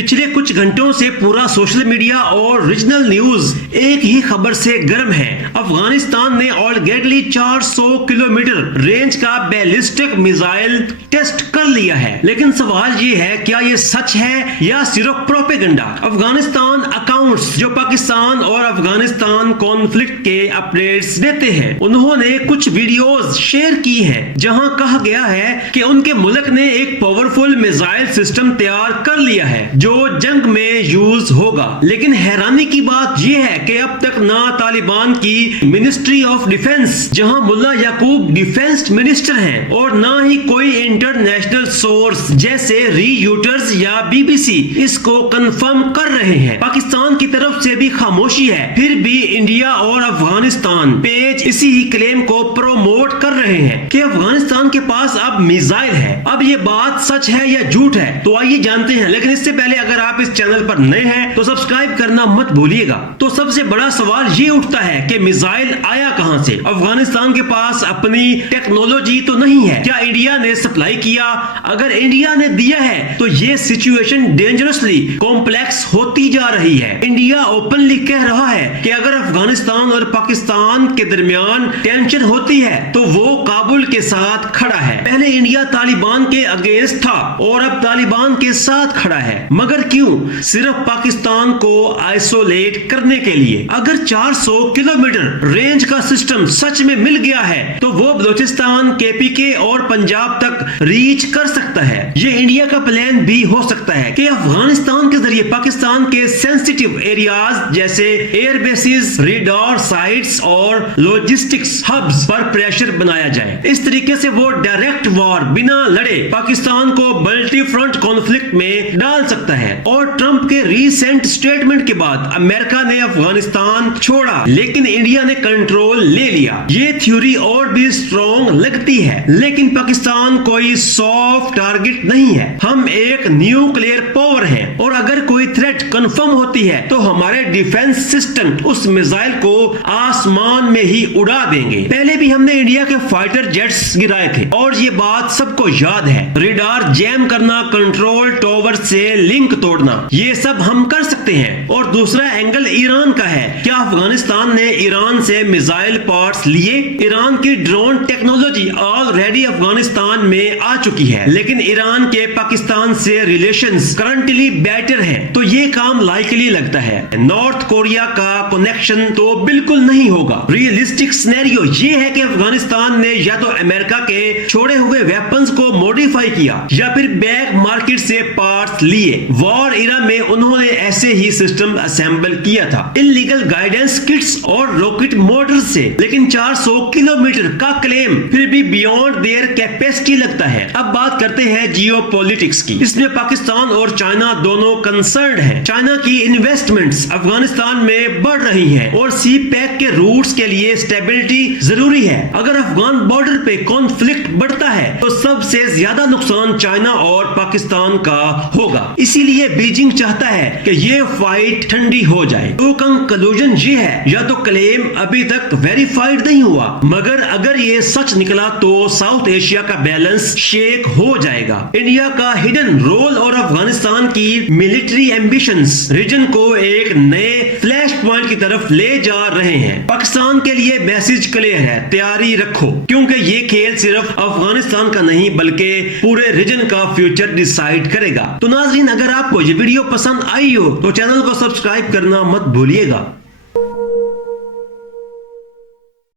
पिछले कुछ घंटों से पूरा सोशल मीडिया और रीजनल न्यूज एक ही खबर से गर्म है। अफगानिस्तान ने ऑलरेडी 400 किलोमीटर रेंज का बैलिस्टिक मिसाइल टेस्ट कर लिया है। लेकिन सवाल ये है, क्या ये सच है या सिर्फ प्रोपेगेंडा? अफगानिस्तान अकाउंट्स जो पाकिस्तान और अफगानिस्तान कॉन्फ्लिक्ट के अपडेट्स देते हैं, उन्होंने कुछ वीडियोस शेयर की हैं जहां कहा गया है कि उनके मुल्क ने एक पावरफुल मिसाइल सिस्टम तैयार कर लिया है जो जंग में यूज होगा। लेकिन हैरानी की बात यह है कि अब तक ना तालिबान की मिनिस्ट्री ऑफ डिफेंस, जहां मुल्ला याकूब डिफेंस मिनिस्टर हैं, और ना ही कोई इंटरनेशनल सोर्स जैसे रीयूटर्स या बीबीसी इसको कंफर्म कर रहे हैं। पाकिस्तान की तरफ से भी खामोशी है। फिर भी इंडिया और अफगानिस्तान पेज इसी ही क्लेम को प्रोमोट कर रहे हैं कि अफगानिस्तान के पास अब मिसाइल है। अब ये बात सच है या झूठ है, तो आइए जानते हैं। लेकिन इससे पहले अगर आप इस चैनल पर नए हैं तो सब्सक्राइब करना मत भूलिएगा। तो सबसे बड़ा सवाल ये उठता है कि मिसाइल आया कहां से? अफगानिस्तान के पास अपनी टेक्नोलॉजी तो नहीं है। क्या इंडिया ने सप्लाई किया? अगर इंडिया ने दिया है तो ये सिचुएशन डेंजरसली कॉम्प्लेक्स होती जा रही है। इंडिया ओपनली कह रहा है कि अगर अफगानिस्तान और पाकिस्तान के दरमियान टेंशन होती है तो वो काबुल के साथ खड़ा है। पहले इंडिया तालिबान के अगेंस्ट था और अब तालिबान के साथ खड़ा है। मगर क्यों? सिर्फ पाकिस्तान को आइसोलेट करने के लिए। अगर 400 किलोमीटर रेंज का सिस्टम सच में मिल गया है तो वो बलूचिस्तान, केपीके और पंजाब तक रीच कर सकता है। ये इंडिया का प्लान भी हो सकता है कि अफगानिस्तान के जरिए पाकिस्तान के सेंसिटिव एरियाज जैसे एयर बेसिस, रेडार साइट्स और लॉजिस्टिक्स हब्स पर प्रेशर बनाया जाए। इस तरीके से वो डायरेक्ट वॉर बिना लड़े पाकिस्तान को मल्टी फ्रंट कॉन्फ्लिक्ट में डाल सकता है। और ट्रंप के रीसेंट स्टेटमेंट के बाद अमेरिका ने अफगानिस्तान छोड़ा लेकिन इंडिया ने कंट्रोल ले लिया। ये थ्योरी और भी स्ट्रॉन्ग लगती है। लेकिन पाकिस्तान कोई सॉफ्ट टारगेट नहीं है। हम एक न्यूक्लियर पावर हैं और अगर कोई थ्रेट कंफर्म होती है तो हमारे डिफेंस सिस्टम उस मिसाइल को आसमान में ही उड़ा देंगे। पहले भी हमने इंडिया के फाइटर जेट्स गिराए थे और ये बात सबको याद है। रेडार जैम करना, कंट्रोल टावर से लिंक तोड़ना, ये सब हम कर सकते हैं। और दूसरा एंगल ईरान का है। क्या अफगानिस्तान ने ईरान से मिसाइल पार्ट्स लिए? ईरान की ड्रोन टेक्नोलॉजी ऑलरेडी अफगानिस्तान में आ चुकी है। लेकिन ईरान के पाकिस्तान से रिलेशंस करंटली बेटर हैं, तो ये काम लाइकली लगता है। नॉर्थ कोरिया का कनेक्शन तो बिल्कुल नहीं होगा। रियलिस्टिक सिनेरियो ये है कि अफगानिस्तान ने या तो अमेरिका के छोड़े हुए वेपन्स को मॉडिफाई किया या फिर बैक मार्केट से पार्ट्स लिए। वॉर इरा में उन्होंने ऐसे ही सिस्टम असेंबल किया था, इलीगल गाइडेंस किट्स और रॉकेट मोटर्स से। लेकिन 400 किलोमीटर का क्लेम फिर भी बियॉन्ड देयर कैपेसिटी लगता है। अब बात करते हैं जियोपॉलिटिक्स की। इसमें पाकिस्तान और चाइना दोनों कंसर्न्ड हैं। चाइना की इन्वेस्टमेंट्स अफगानिस्तान में बढ़ रही हैं और सी पैक के रूट्स के लिए स्टेबिलिटी जरूरी है। अगर अफगान बॉर्डर पे कॉन्फ्लिक्ट बढ़ता है तो सबसे ज्यादा नुकसान चाइना और पाकिस्तान का होगा। इसीलिए बीजिंग चाहता है कि ये फाइट ठंडी हो जाए। तो कंक्लूजन ये है, या तो क्लेम अभी तक वेरीफाइड नहीं हुआ, मगर अगर ये सच निकला तो साउथ एशिया का बैलेंस शेक हो जाएगा। इंडिया का हिडन रोल और अफगानिस्तान की मिलिट्री एम्बिशंस रीजन को एक नए फ्लैश पॉइंट की तरफ ले जा रहे हैं। पाकिस्तान के लिए मैसेज क्लियर है, तैयारी रखो, क्योंकि ये खेल सिर्फ अफगानिस्तान का नहीं बल्कि पूरे रीजन का फ्यूचर डिसाइड करेगा। तो नाज़रीन, अगर आपको ये वीडियो पसंद आई हो तो चैनल को सब्सक्राइब करना मत भूलिएगा।